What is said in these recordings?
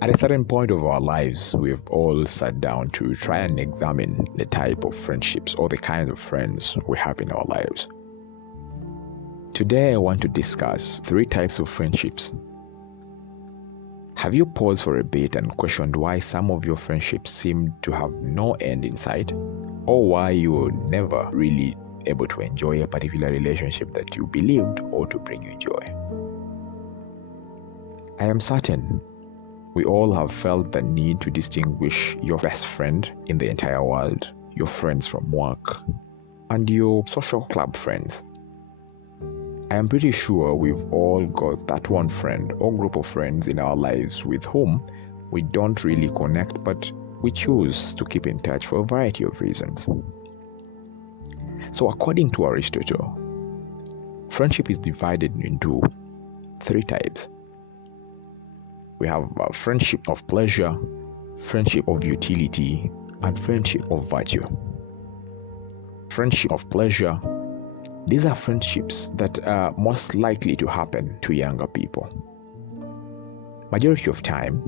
At a certain point of our lives, we've all sat down to try and examine the type of friendships or the kind of friends we have in our lives. Today, I want to discuss 3 types of friendships. Have you paused for a bit and questioned why some of your friendships seem to have no end in sight, or why you were never really able to enjoy a particular relationship that you believed ought to bring you joy? I am certain we all have felt the need to distinguish your best friend in the entire world, your friends from work, and your social club friends. I am pretty sure we've all got that one friend or group of friends in our lives with whom we don't really connect, but we choose to keep in touch for a variety of reasons. So according to Aristotle, friendship is divided into 3 types. We have a friendship of pleasure, friendship of utility, and friendship of virtue. Friendship of pleasure, these are friendships that are most likely to happen to younger people. Majority of time,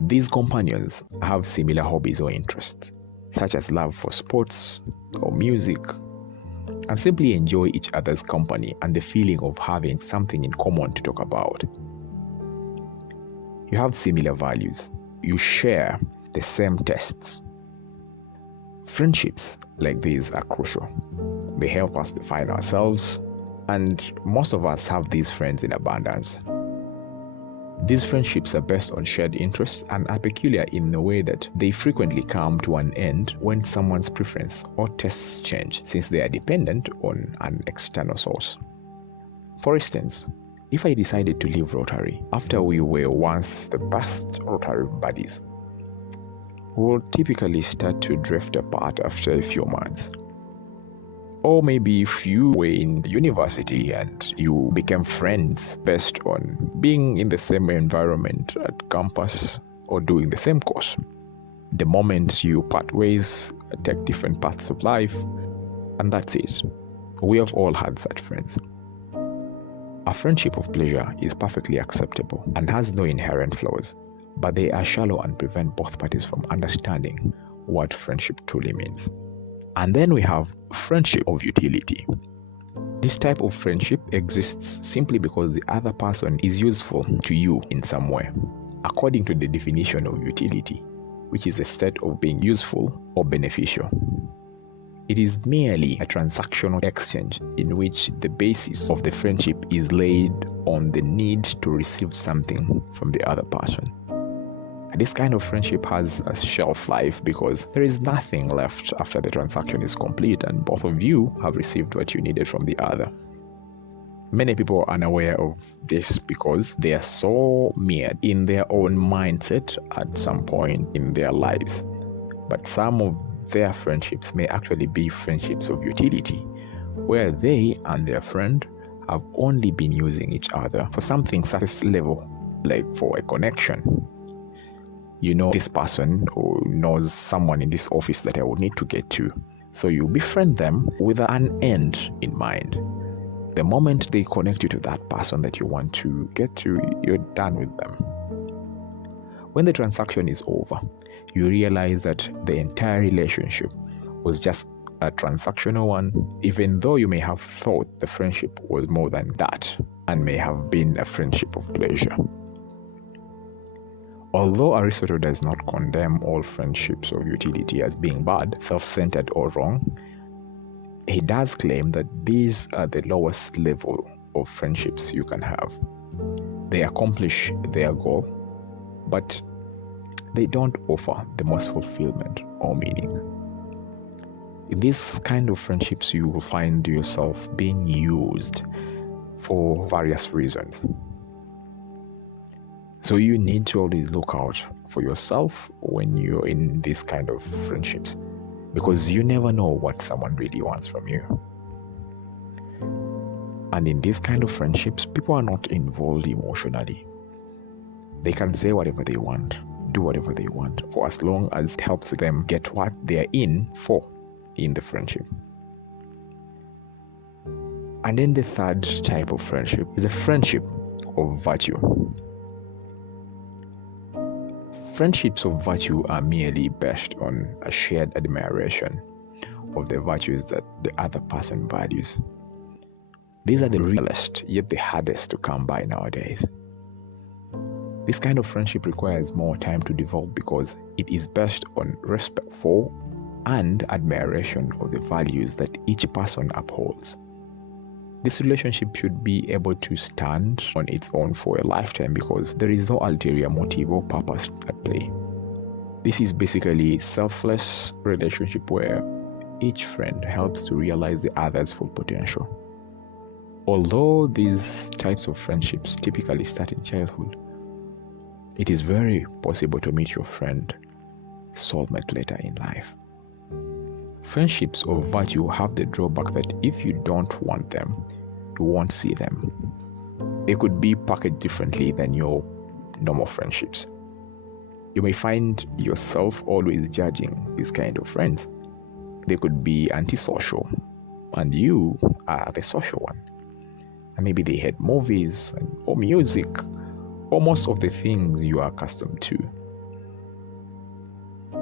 these companions have similar hobbies or interests, such as love for sports or music, and simply enjoy each other's company and the feeling of having something in common to talk about. You have similar values. You share the same tastes. Friendships like these are crucial. They help us define ourselves, and most of us have these friends in abundance. These friendships are based on shared interests and are peculiar in the way that they frequently come to an end when someone's preference or tastes change, since they are dependent on an external source. For instance, if I decided to leave Rotary after we were once the best Rotary buddies, we'll typically start to drift apart after a few months. Or maybe if you were in university and you became friends based on being in the same environment at campus or doing the same course. The moment you part ways, take different paths of life, and that's it. We have all had such friends. A friendship of pleasure is perfectly acceptable and has no inherent flaws, but they are shallow and prevent both parties from understanding what friendship truly means. And then we have friendship of utility. This type of friendship exists simply because the other person is useful to you in some way, according to the definition of utility, which is a state of being useful or beneficial. It is merely a transactional exchange in which the basis of the friendship is laid on the need to receive something from the other person. This kind of friendship has a shelf life because there is nothing left after the transaction is complete and both of you have received what you needed from the other. Many people are unaware of this because they are so mired in their own mindset at some point in their lives. But some of their friendships may actually be friendships of utility, where they and their friend have only been using each other for something surface level, like for a connection. You know this person who knows someone in this office that I would need to get to, so you befriend them with an end in mind. The moment they connect you to that person that you want to get to, you're done with them. When the transaction is over, you realize that the entire relationship was just a transactional one, even though you may have thought the friendship was more than that and may have been a friendship of pleasure. Although Aristotle does not condemn all friendships of utility as being bad, self-centered, or wrong, he does claim that these are the lowest level of friendships you can have. They accomplish their goal, but they don't offer the most fulfillment or meaning. In this kind of friendships, you will find yourself being used for various reasons. So you need to always look out for yourself when you're in these kind of friendships, because you never know what someone really wants from you. And in these kind of friendships, people are not involved emotionally. They can say whatever they want, do whatever they want, for as long as it helps them get what they're in for in the friendship. And then the third type of friendship is a friendship of virtue. Friendships of virtue are merely based on a shared admiration of the virtues that the other person values. These are the realest, yet the hardest to come by nowadays. This kind of friendship requires more time to develop because it is based on respect for and admiration of the values that each person upholds. This relationship should be able to stand on its own for a lifetime because there is no ulterior motive or purpose at play. This is basically a selfless relationship where each friend helps to realize the other's full potential. Although these types of friendships typically start in childhood, it is very possible to meet your friend soulmate later in life. Friendships of virtue have the drawback that if you don't want them, you won't see them. They could be packaged differently than your normal friendships. You may find yourself always judging these kind of friends. They could be antisocial, and you are the social one. And maybe they hate movies or music, or most of the things you are accustomed to.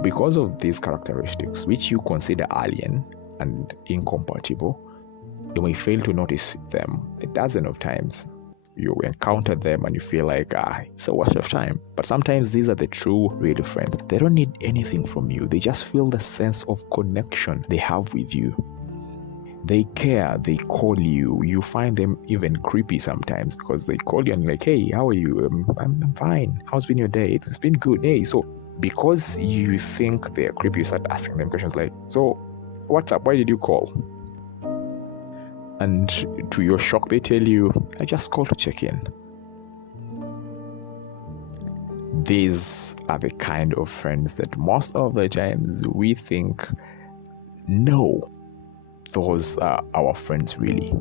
Because of these characteristics, which you consider alien and incompatible, you may fail to notice them a dozen of times. You encounter them and you feel like, it's a waste of time. But sometimes these are the true, real friends. They don't need anything from you. They just feel the sense of connection they have with you. They care, they call you. You find them even creepy sometimes because they call you and like, hey, how are you? I'm fine. How's been your day? It's been good. Hey, so because you think they're creepy, you start asking them questions like, so what's up? Why did you call? And to your shock, they tell you, I just called to check in. These are the kind of friends that most of the times we think, no, those are our friends really.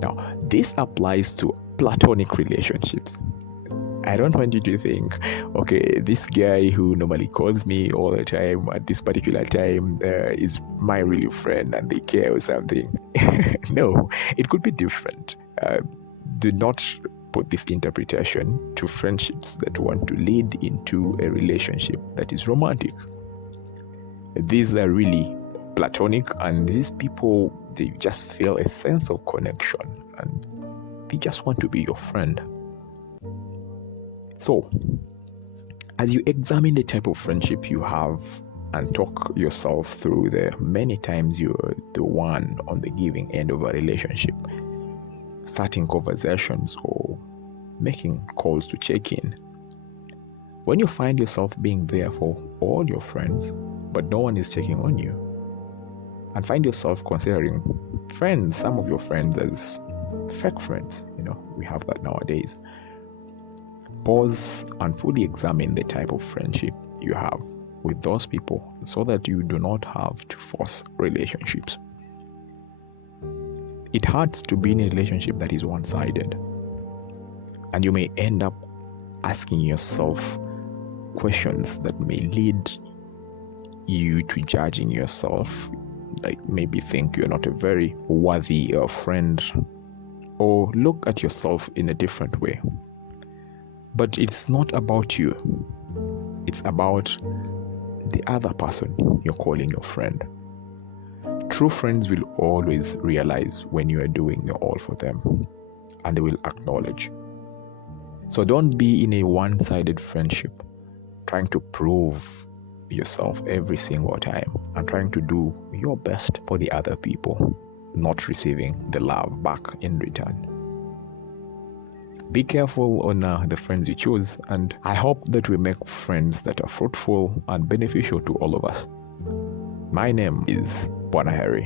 Now, this applies to platonic relationships. I don't want you to think, okay, this guy who normally calls me all the time at this particular time is my real friend and they care or something. No, it could be different. Do not put this interpretation to friendships that want to lead into a relationship that is romantic. These are really platonic, and these people, they just feel a sense of connection and they just want to be your friend. So, as you examine the type of friendship you have and talk yourself through the many times you're the one on the giving end of a relationship, starting conversations or making calls to check in, when you find yourself being there for all your friends, but no one is checking on you, and find yourself considering some of your friends as fake friends, we have that nowadays. Pause and fully examine the type of friendship you have with those people so that you do not have to force relationships. It hurts to be in a relationship that is one-sided, and you may end up asking yourself questions that may lead you to judging yourself, like maybe think you're not a very worthy friend, or look at yourself in a different way. But it's not about you. It's about the other person you're calling your friend. True friends will always realize when you are doing your all for them, and they will acknowledge. So don't be in a one-sided friendship, trying to prove yourself every single time and trying to do your best for the other people, not receiving the love back in return. Be careful on the friends you choose, and I hope that we make friends that are fruitful and beneficial to all of us. My name is Bwana Harry.